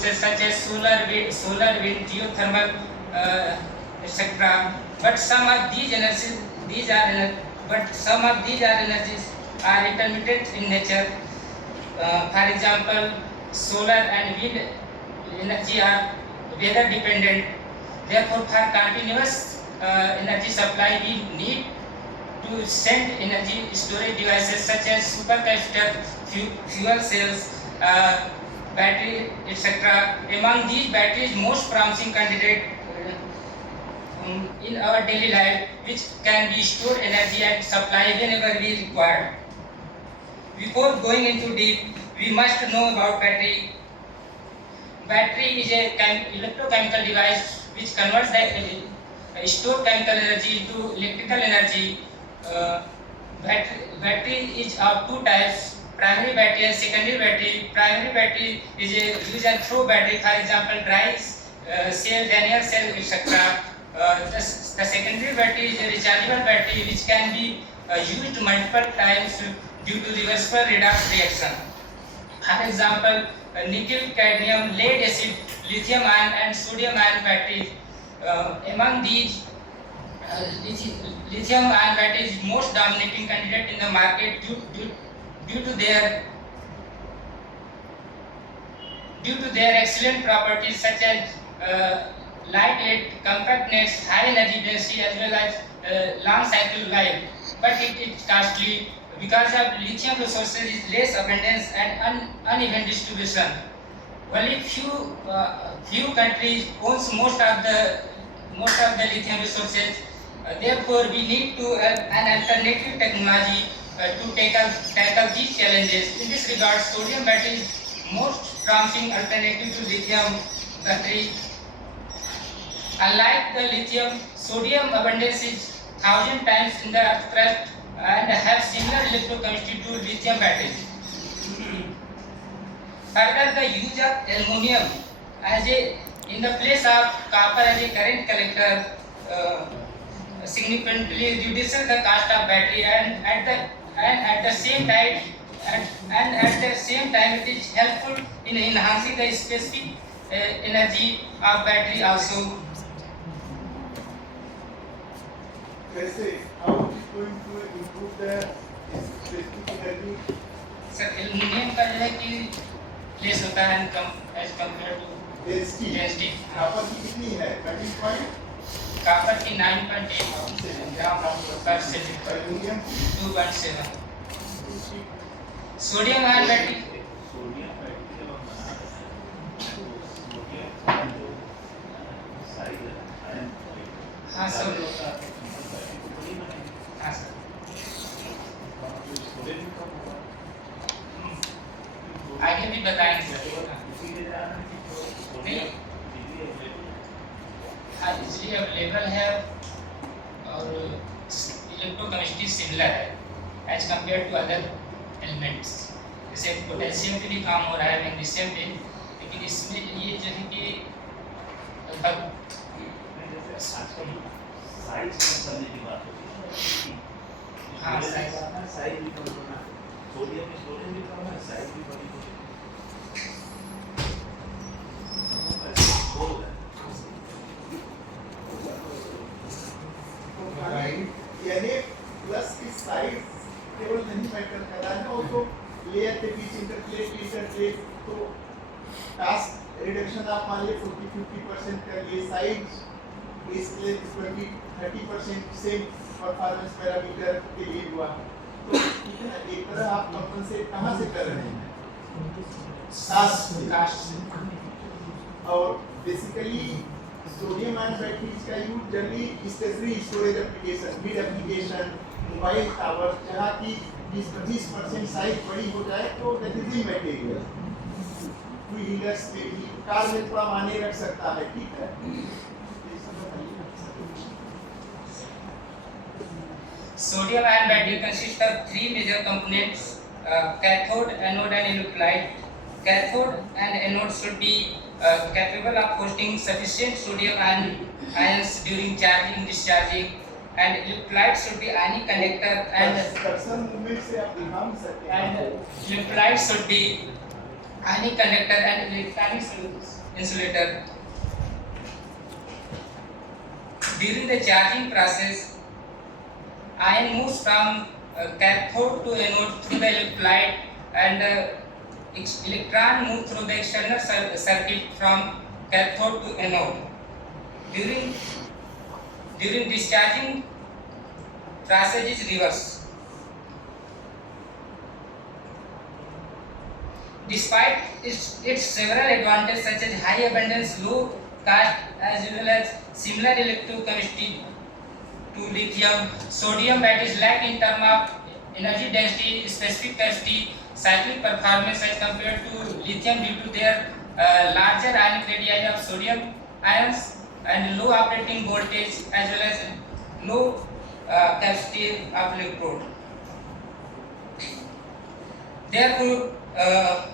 sources such as solar, wind, geothermal, etc. But some of these energies are intermittent in nature. For example, solar and wind energy are weather dependent. Therefore, for continuous energy supply, we need to send energy storage devices such as supercapacitor, fuel cells, battery, etc. Among these batteries, most promising candidate in our daily life, which can be stored energy and supply whenever we require. Before going into deep, we must know about battery. Battery is a electrochemical device which converts the stored chemical energy into electrical energy. Battery is of two types: primary battery and secondary battery. Primary battery is a use and throw battery, for example, dry cell, linear cell, etc. The secondary battery is a rechargeable battery which can be used multiple times due to reversible redox reaction. For example, nickel, cadmium, lead acid, lithium ion and sodium ion batteries. Among these, lithium ion battery is most dominating candidate in the market due to their excellent properties such as lightweight, compactness, high energy density, as well as long cycle life. But it is costly because of lithium resources is less abundance and uneven distribution. Only few countries owns most of the lithium resources. Therefore, we need to an alternative technology to tackle these challenges. In this regard, sodium battery is most promising alternative to lithium battery. Unlike the lithium, sodium abundance is 1,000 times in the earth crust and have similar electrochemistry to lithium batteries. Further, the use of aluminum in the place of copper as a current collector significantly reduces the cost of battery, and at the same time it is helpful in enhancing the specific energy of battery also. How is it going to improve the specific energy? Sir aluminium का जो है कि less होता है as compare to density. Copper की कितनी है? 13 copper की 9.8 ग्राम पर centimetre, aluminium 2.7। Sodium ion battery हाँ सर, हाँ सर, आगे भी बताएंगे सर। हाँ, इसलिए अवेलेबल है और इलेक्ट्रोकेमिस्ट्री सिमिलर है as compare to other elements. जैसे पोटेशियम पे भी काम हो रहा है, मैग्नीशियम पे, लेकिन इसमें ये जो है कि लगभग साइज करने की बात होती है। हाँ, साइज भी कम होना, सोडियम में स्टोरेज भी कम है, साइज भी बड़ी होगी। यानी प्लस की साइज केवल नहीं मैटर कर रहा है, वो तो लेयर के बीच इंटरप्लेट तो टास्क रिडक्शन आप मान लीजिए 40-50% कर लिए, साइज इसलिए 20-30% सेम परफॉर्मेंस पैरामीटर के लिए हुआ। तो एक तरह आप कंपनसेट कहाँ से कर रहे हैं? कास्ट। और बेसिकली सोडियम आयन बैटरीज का use generally stationary storage application, mid application, mobile tower, जहाँ की 20-25% साइज बड़ी हो जाए तो that is the material. Two wheelers में भी, कार में थोड़ा माने रख सकता है, ठीक है। Sodium ion battery consists of three major components: cathode, anode, and electrolyte. Cathode and anode should be capable of hosting sufficient sodium ions during charging, discharging, and electrolyte should be ionic conductor and electrolyte should be ionic conductor and electronic insulator. During the charging process, ion moves from cathode to anode through the electrolyte, and electron move through the external circuit from cathode to anode. During discharging process is reverse. Despite its several advantages such as high abundance, low cost, as well as similar electrochemistry to lithium, sodium batteries lack in terms of energy density, specific capacity, cyclic performance as compared to lithium due to their larger ionic radii of sodium ions and low operating voltage as well as low capacity of electrode. Therefore,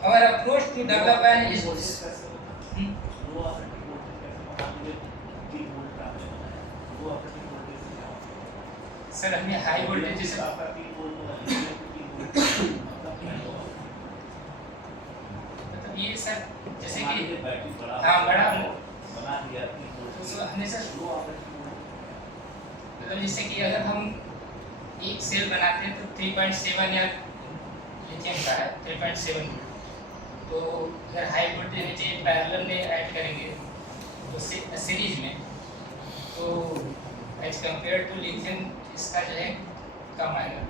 our approach to develop an is low operating voltage कैसे बना मुझे 3 volt transfer करना है लो operating voltage से क्या होगा sir हमने high voltage जैसे आपका 3 वोल्ट होगा 3 वोल्ट मतलब क्या होगा मतलब ये सर जैसे मान कि लीजिए बैटरी बड़ा हाँ बड़ा बना दिया 3 वोल्ट तो हमने सर लो ऑपरेटिंग वोल्टेज मतलब जैसे कि अगर हम एक सेल बनाते हैं तो 3.7 या लिथियम का है 3.7 तो अगर हाई वोल्टेज में चाहिए पैरेलल में ऐड करेंगे तो सीरीज में तो एज कंपेयर टू लिथियम इसका जो है कम आएगा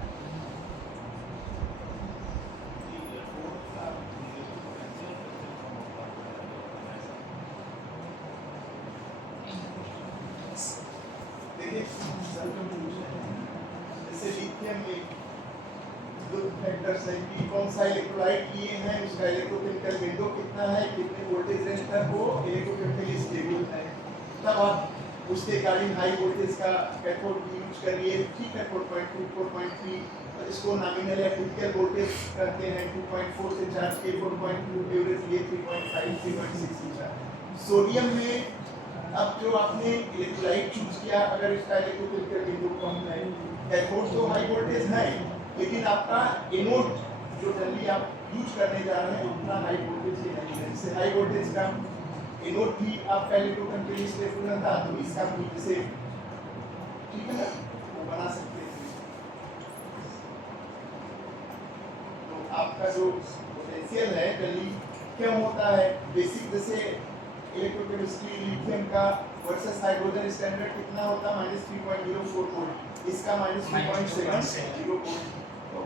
देखिए जैसे लिथियम में दो फैक्टर्स हैं कि कौन सा इलेक्ट्रोलाइट लिए हैं, उसका इलेक्ट्रोकेमिकल विंडो कितना है, कितने वोल्टेज रेंज तक वो इलेक्ट्रोकेमिकली स्टेबल है, तब आप उसके अकॉर्डिंग हाई वोल्टेज का कैथोड यूज करिए। ठीक है 4.2 4.3 इसको नॉमिनल या क्रिटिकल वोल्टेज कहते हैं। 2.4 से चार्ज के 4.2 एवरेज लिए 3.5 3.6 इंच। सोडियम में अब जो आपने इलेक्ट्रोलाइट चूज किया, अगर इसका इलेक्ट्रोकेमिकल विंडो कम है, कैथोड तो हाई वोल्टेज है लेकिन आपका एनोड जो जनरली आप यूज करने जा रहे हैं उतना हाई वोल्टेज ही नहीं है। इससे हाई वोल्टेज का एनोड भी आपका इलेक्ट्रोकेमिकली स्टेबल था, तो इसका भी जैसे ठीक है ना वो बना सकते हैं। तो आपका जो पोटेंशियल है जनरली क्या होता है, बेसिक जैसे इलेक्ट्रोकेमिस्ट्री लिथियम का वर्सेस हाइड्रोजन स्टैंडर्ड कितना होता है -3.04 वोल्ट, इसका -2.70 वोल्ट। तो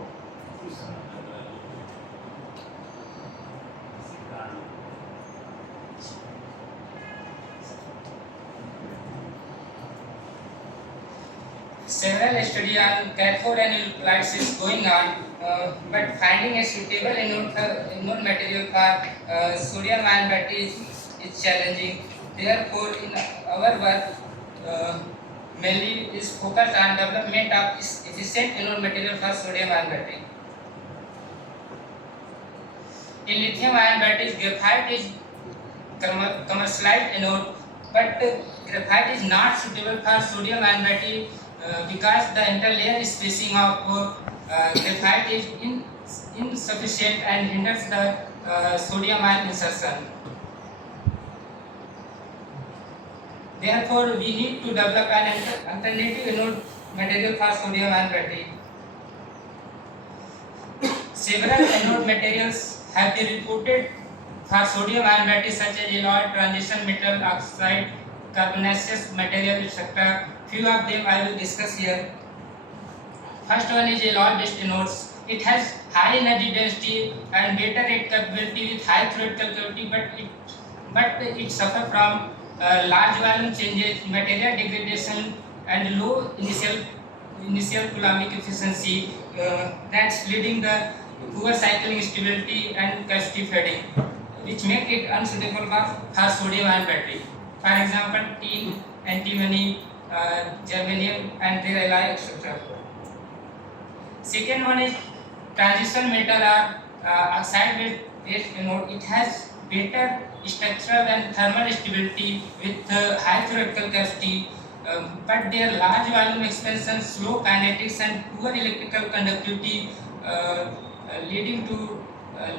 Several studies on cathode and electrolytes is going on, but finding a suitable anode material for sodium ion batteries is challenging. Therefore, in our work, mainly is focused on development of efficient anode material for sodium ion battery. In lithium ion batteries, graphite is commercialized anode, but graphite is not suitable for sodium ion battery because the interlayer spacing of graphite is insufficient and hinders the sodium ion insertion. Therefore, we need to develop an alternative anode material for sodium ion battery. Several anode materials have been reported for sodium ion batteries such as alloy, transition metal, oxide, carbonaceous material, etc. Few of them I will discuss here. First one is alloy-based anodes. It has high energy density and better rate capability with high theoretical capacity, but it suffers from large volume changes, material degradation, and low initial coulombic efficiency. That's leading the poor cycling stability and capacity fading, which make it unsuitable for sodium ion battery. For example, tin, antimony, germanium, and their alloy, etc. Second one is transition metal or oxide-based anode. It has better structural and thermal stability with high theoretical capacity, but their large volume expansion, slow kinetics, and poor electrical conductivity leading to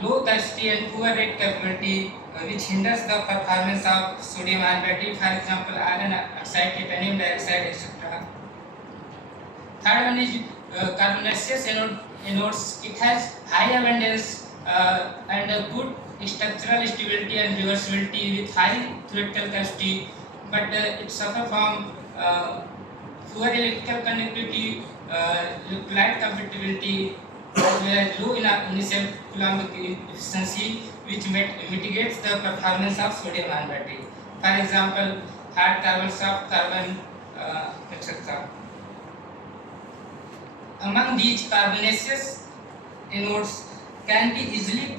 low density and poor rate capability, which hinders the performance of sodium ion battery, for example iron oxide, titanium dioxide, etc. Third one is carbonaceous anodes. It has high abundance and a good structural stability and reversibility with high theoretical capacity, but it suffers from poor electrical conductivity, light compatibility, as well as low initial coulombic efficiency, which mitigates the performance of sodium ion battery. For example, hard carbon, soft carbon, etc. Among these, carbonaceous anodes can be easily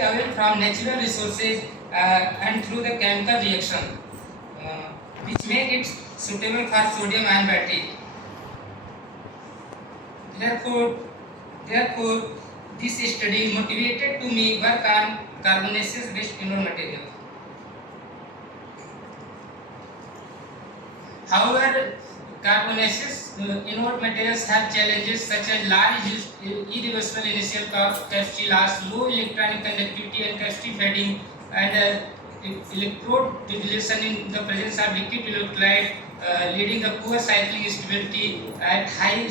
away from natural resources and through the chemical reaction, which make it suitable for sodium ion battery. Therefore, this study motivated to me work on carbonaceous based anode material. However, carbonaceous anode materials have challenges such as large irreversible initial capacity loss, low electronic conductivity and capacity fading, and electrode depletion in the presence of liquid electrolyte, leading to poor cycling stability at high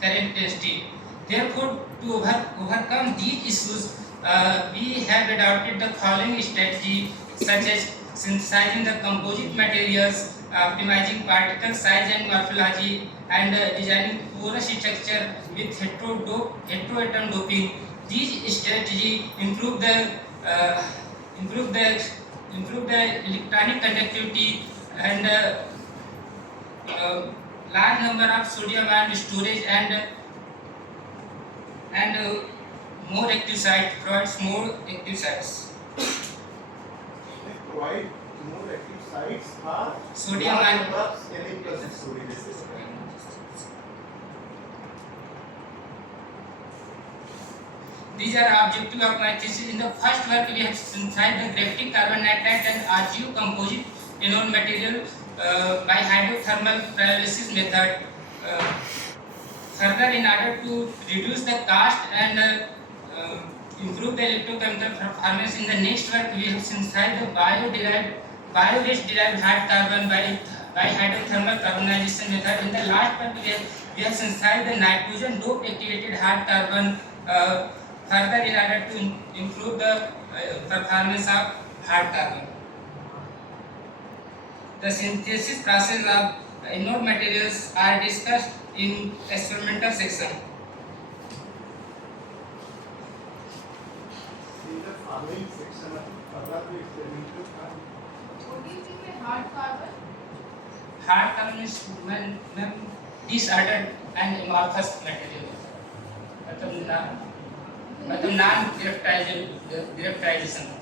current density. Therefore, to overcome these issues, we have adopted the following strategy, such as synthesizing the composite materials, optimizing particle size and morphology, and designing porous structure with heteroatom doping. These strategies improve the electronic conductivity and large number of sodium ion storage and more active sites, provides more active sites. They provide more active sites for Sodium large ion. number of Na plus storage. These are objective of my thesis. In the first work, we have synthesized the graphic carbon nitride and RGU composite anode material by hydrothermal pyrolysis method. Further, in order to reduce the cost and improve the electrochemical performance, in the next work we have synthesized the bio-based derived hard carbon by hydrothermal carbonization method. In the last work we have synthesized the nitrogen dope activated hard carbon. Further, in order to improve the performance of hard carbon. The synthesis process of anode materials are discussed in experimental section. In the following section of other experimental part, What do you think by hard carbon? Hard carbon is disordered and amorphous material. मतलब non-graphitization.